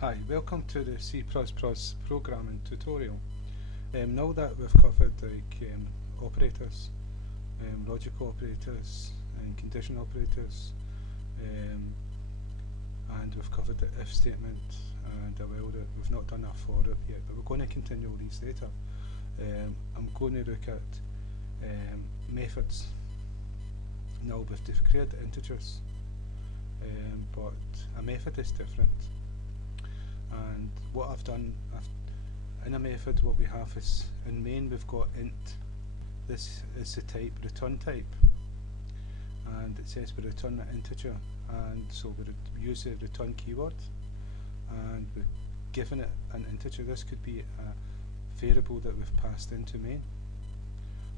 Hi, welcome to the C++ programming tutorial. Now that we've covered operators, logical operators and condition operators, and we've covered the if statement and a while that we've not done a for it yet, but we're going to continue all these later. I'm going to look at methods. Now we've declared integers, but a method is different. And what I've done, in a method what we have is, in main we've got int. This is the type, return type, and it says we return an integer, and so we use the return keyword and we're given it an integer. This could be a variable that we've passed into main,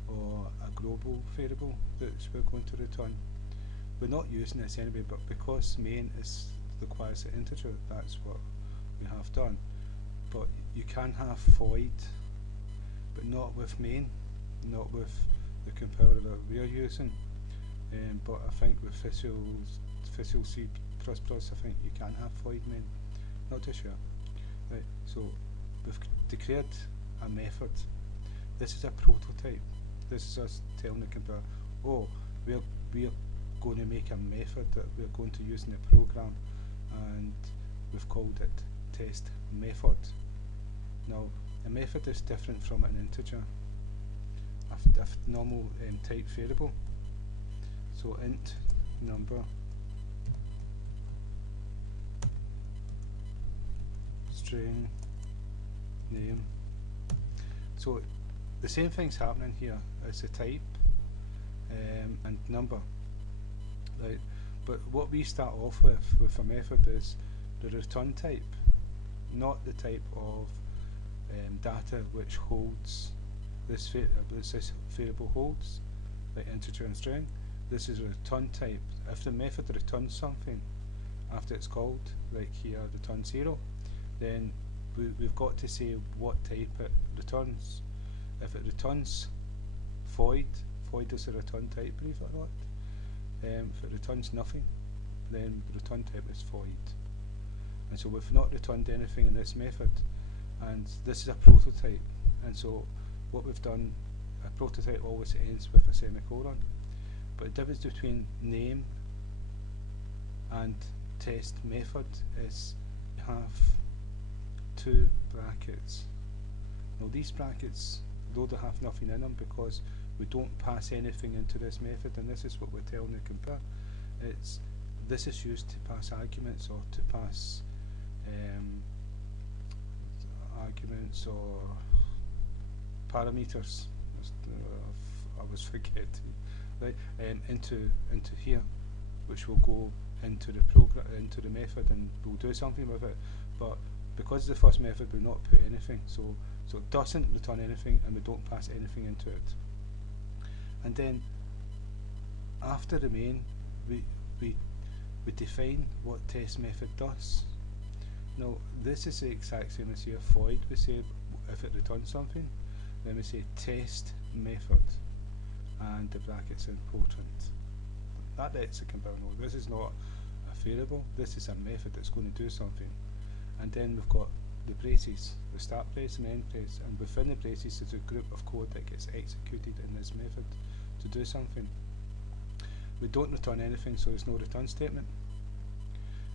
or a global variable that we're going to return. We're not using this anyway, but because main requires an integer, that's what we have done. But you can have void, but not with main, not with the compiler that we are using. But I think with Visual C++, I think you can have void main. Not too sure. Right, so we've declared a method. This is a prototype. This is us telling the compiler, oh, we're going to make a method that we're going to use in the program, and we've called it test method. Now, a method is different from an integer, a normal type variable. So int number string name. So the same thing's happening here as the type and number, right? But what we start off with a method is the return type, not the type of data which holds this variable holds, like integer and string. This is a return type. If the method returns something after it's called, like here return 0, then we've got to say what type it returns. If it returns void is a return type, believe it or not. If it returns nothing, then the return type is void. And so we've not returned anything in this method, and this is a prototype. And so what we've done, a prototype always ends with a semicolon. But the difference between name and test method is you have two brackets. Now these brackets, though they have nothing in them, because we don't pass anything into this method, and this is what we're telling the compiler. This is used to pass arguments, or to pass arguments or parameters. I was forgetting, right? Into here, which will go into the program, into the method, and we'll do something with it. But because it's the first method, we'll not put anything. So it doesn't return anything, and we don't pass anything into it. And then after the main, we define what test method does. Now this is the exact same as here. Void, we say if it returns something, then we say test method, and the bracket's important. That lets the compiler know this is not a variable, this is a method that's going to do something. And then we've got the braces, the start brace and end brace, and within the braces there's a group of code that gets executed in this method to do something. We don't return anything, so there's no return statement.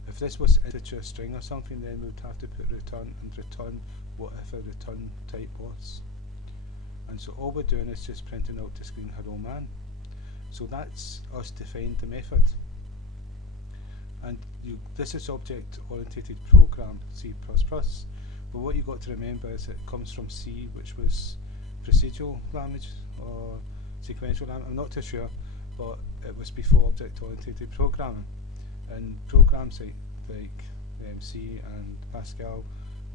If this was integer string or something, then we would have to put return and return whatever return type was. And so all we're doing is just printing out to screen hello man. So that's us defined the method. And this is object-oriented program C++. But what you got to remember is it comes from C, which was procedural language or sequential language. I'm not too sure, but it was before object-oriented programming. And programs like C and Pascal,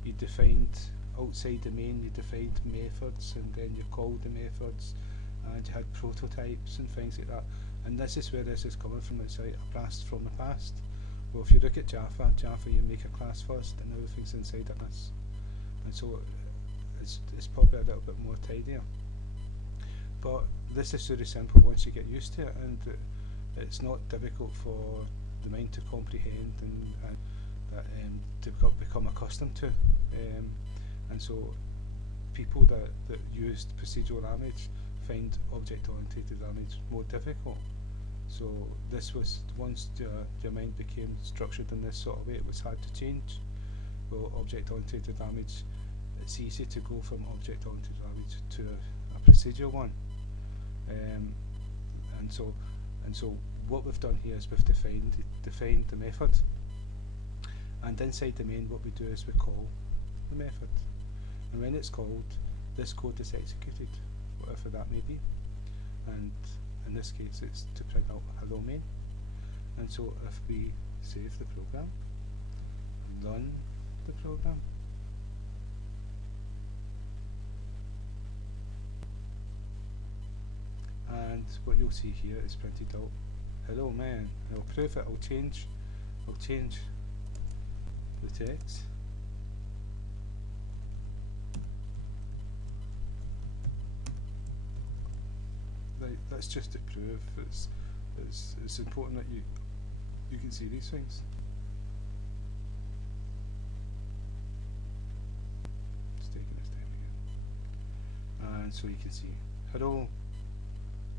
you defined outside the main, you defined methods, and then you called the methods, and you had prototypes and things like that. And this is where this is coming from. It's like a blast from the past. Well, if you look at Java, you make a class first, and everything's inside of this. And so it's probably a little bit more tidier. But this is really simple once you get used to it, and it's not difficult for the mind to comprehend, and to become accustomed to, and so people that used procedural image find object-oriented image more difficult. So this was, once your mind became structured in this sort of way, it was hard to change. Well, object-oriented image, it's easy to go from object-oriented image to a procedural one. And so what we've done here is we've defined the method, and inside the main what we do is we call the method, and when it's called, this code is executed, whatever that may be, and in this case it's to print out hello main. And so if we save the program, run the program, and what you'll see here is printed out hello man, and I'll prove it. I'll change the text. That's just to prove it's important that you can see these things. It's taking its time again. And so you can see hello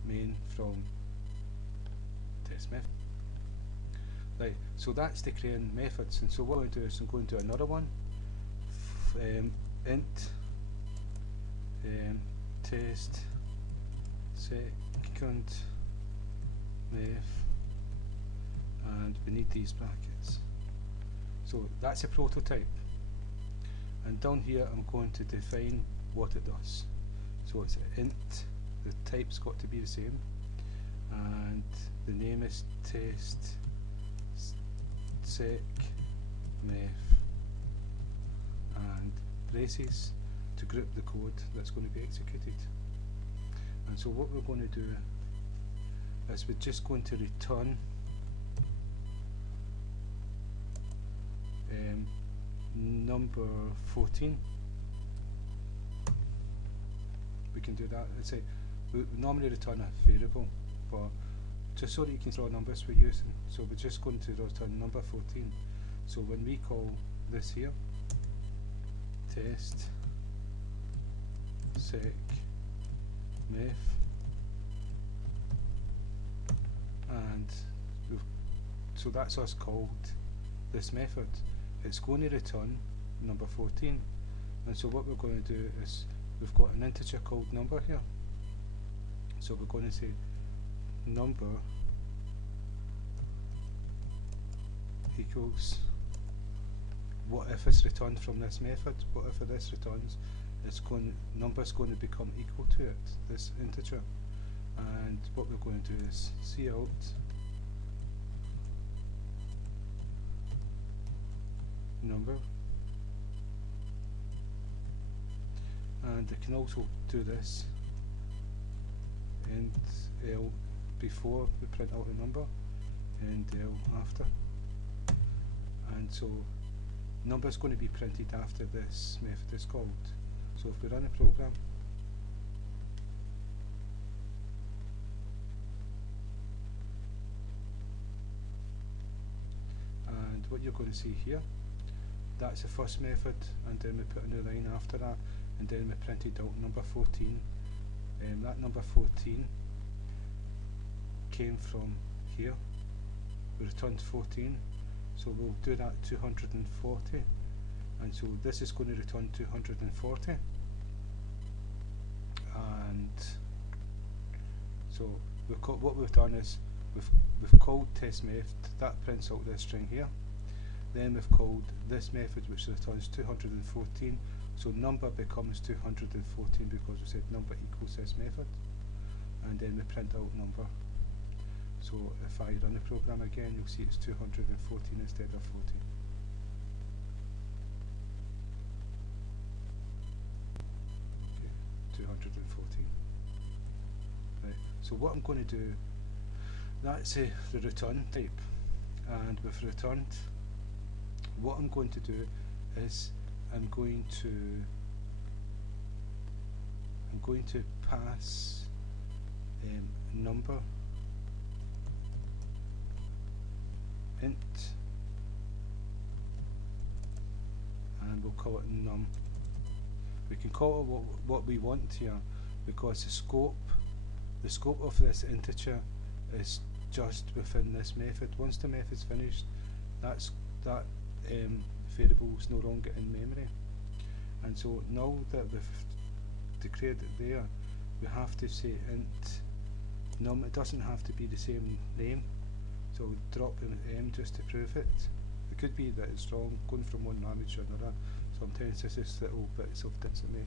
main from test method. Right, so that's declaring methods, and so what I'm going to do is I'm going to do another one, int test second meth, and we need these brackets. So that's a prototype, and down here I'm going to define what it does. So it's int, the type's got to be the same, and the name is test sec meth, and braces to group the code that's going to be executed. And so what we're going to do is we're just going to return number 14. We can do that. Let's say we normally return a variable, but just so that you can draw numbers we're using, so we're just going to return number 14. So when we call this here, test sec meth, and so that's us called this method. It's going to return number 14, and so what we're going to do is we've got an integer called number here, so we're going to say number equals whatever is returned from this method. Whatever this returns, number's going to become equal to it, this integer. And what we're going to do is cout number, and I can also do this int l before we print out a number and l after, and so number is going to be printed after this method is called. So if we run a program, and what you're going to see here, that's the first method, and then we put a new line after that, and then we printed out number 14. That number 14 came from here, we returned 14, so we'll do that 240, and so this is going to return 240, and so what we've done is we've called test method, that prints out this string here, then we've called this method which returns 214, so number becomes 214 because we said number equals this method, and then we print out number. So if I run the program again, you'll see it's 214 instead of 14. Okay, 214. Right, so what I'm going to do, that's the return type, and with returned, what I'm going to do is I'm going to pass number int we'll call it num. We can call it what we want here, because the scope of this integer is just within this method. Once the method's finished, that variable is no longer in memory. And so now that we've declared it there, we have to say int num. It doesn't have to be the same name, so we'll drop in m just to prove it. It could be that it's wrong, going from one language to another. Sometimes there's just little bits of density,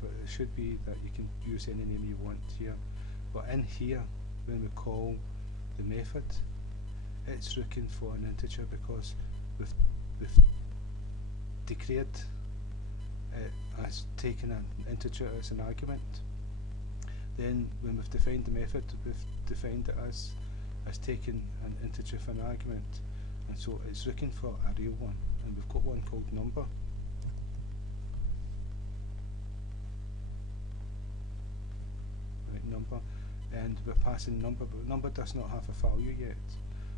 but it should be that you can use any name you want here. But in here, when we call the method, it's looking for an integer because we've declared it as taking an integer as an argument. Then when we've defined the method, we've defined it as taking an integer for an argument, and so it's looking for a real one, and we've got one called number. Right, number, and we're passing number, but number does not have a value yet.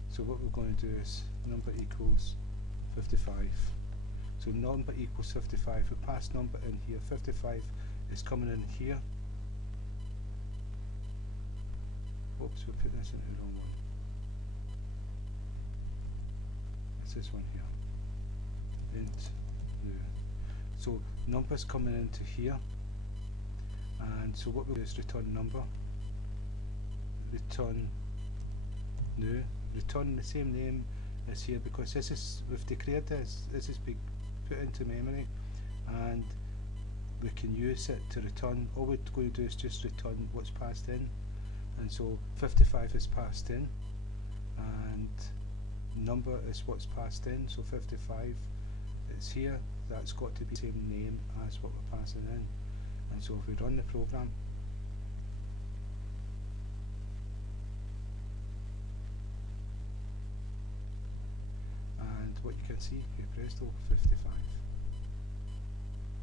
So what we're going to do is number equals 55. So number equals 55. We pass number in here. 55 is coming in here. Whoops, we put this into the wrong one. It's this one here. Int new. So number's coming into here, and so what we'll do is return number, return new, return the same name as here, because this is, we've declared this is being put into memory, and we can use it to return. All we're going to do is just return what's passed in, and so 55 is passed in, and number is what's passed in, so 55 is here. That's got to be the same name as what we're passing in, and so if we run the program, and what you can see here, presto, 55.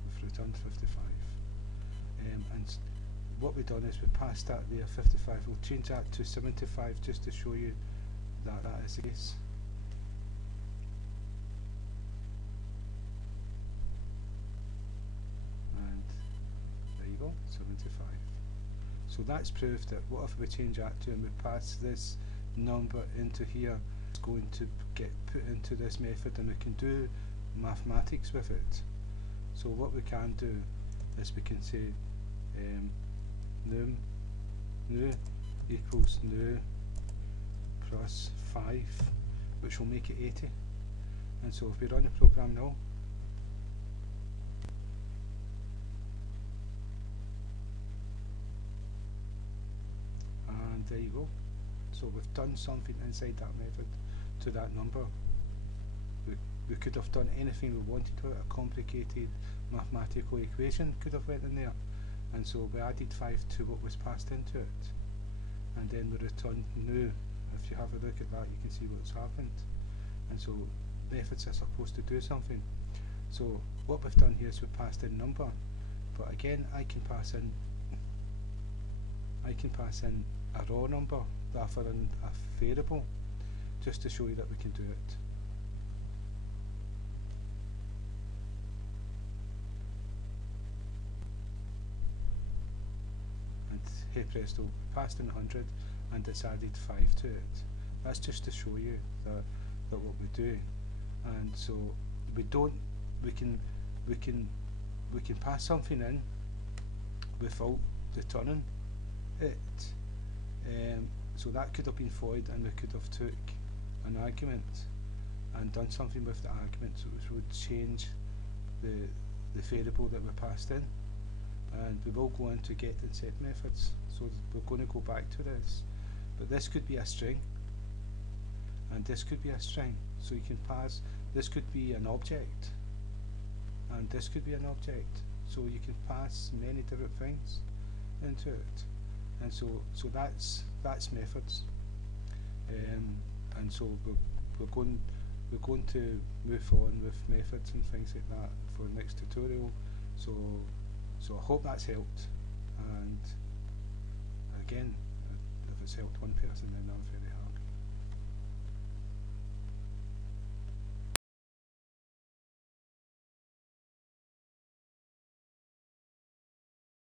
We've returned 55, and what we've done is we passed that there 55. We'll change that to 75 just to show you that that is the case. And there you go, 75. So that's proved that what if we change that to and we pass this number into here, it's going to get put into this method, and we can do mathematics with it. So what we can do is we can say num new equals new plus 5, which will make it 80. And so if we run the program now, and there you go. So we've done something inside that method to that number. We could have done anything we wanted to it. A complicated mathematical equation could have went in there, and so we added 5 to what was passed into it, and then we returned new. If you have a look at that, you can see what's happened. And so methods are supposed to do something. So what we've done here is we passed in number, but again I can pass in a raw number rather than a variable, just to show you that we can do it. And hey presto, passed in 100 and it's added 5 to it. That's just to show you that what we're doing. And so we can pass something in without returning it. So that could have been void, and we could have took an argument and done something with the argument, which would change the variable that we passed in. And we will go into get and set methods, so we're going to go back to this. But this could be a string, and this could be a string, so you can pass, this could be an object, and this could be an object, so you can pass many different things into it. And so that's methods, and so we're going to move on with methods and things like that for the next tutorial. So I hope that's helped, and again, if it's helped one person, then I'm very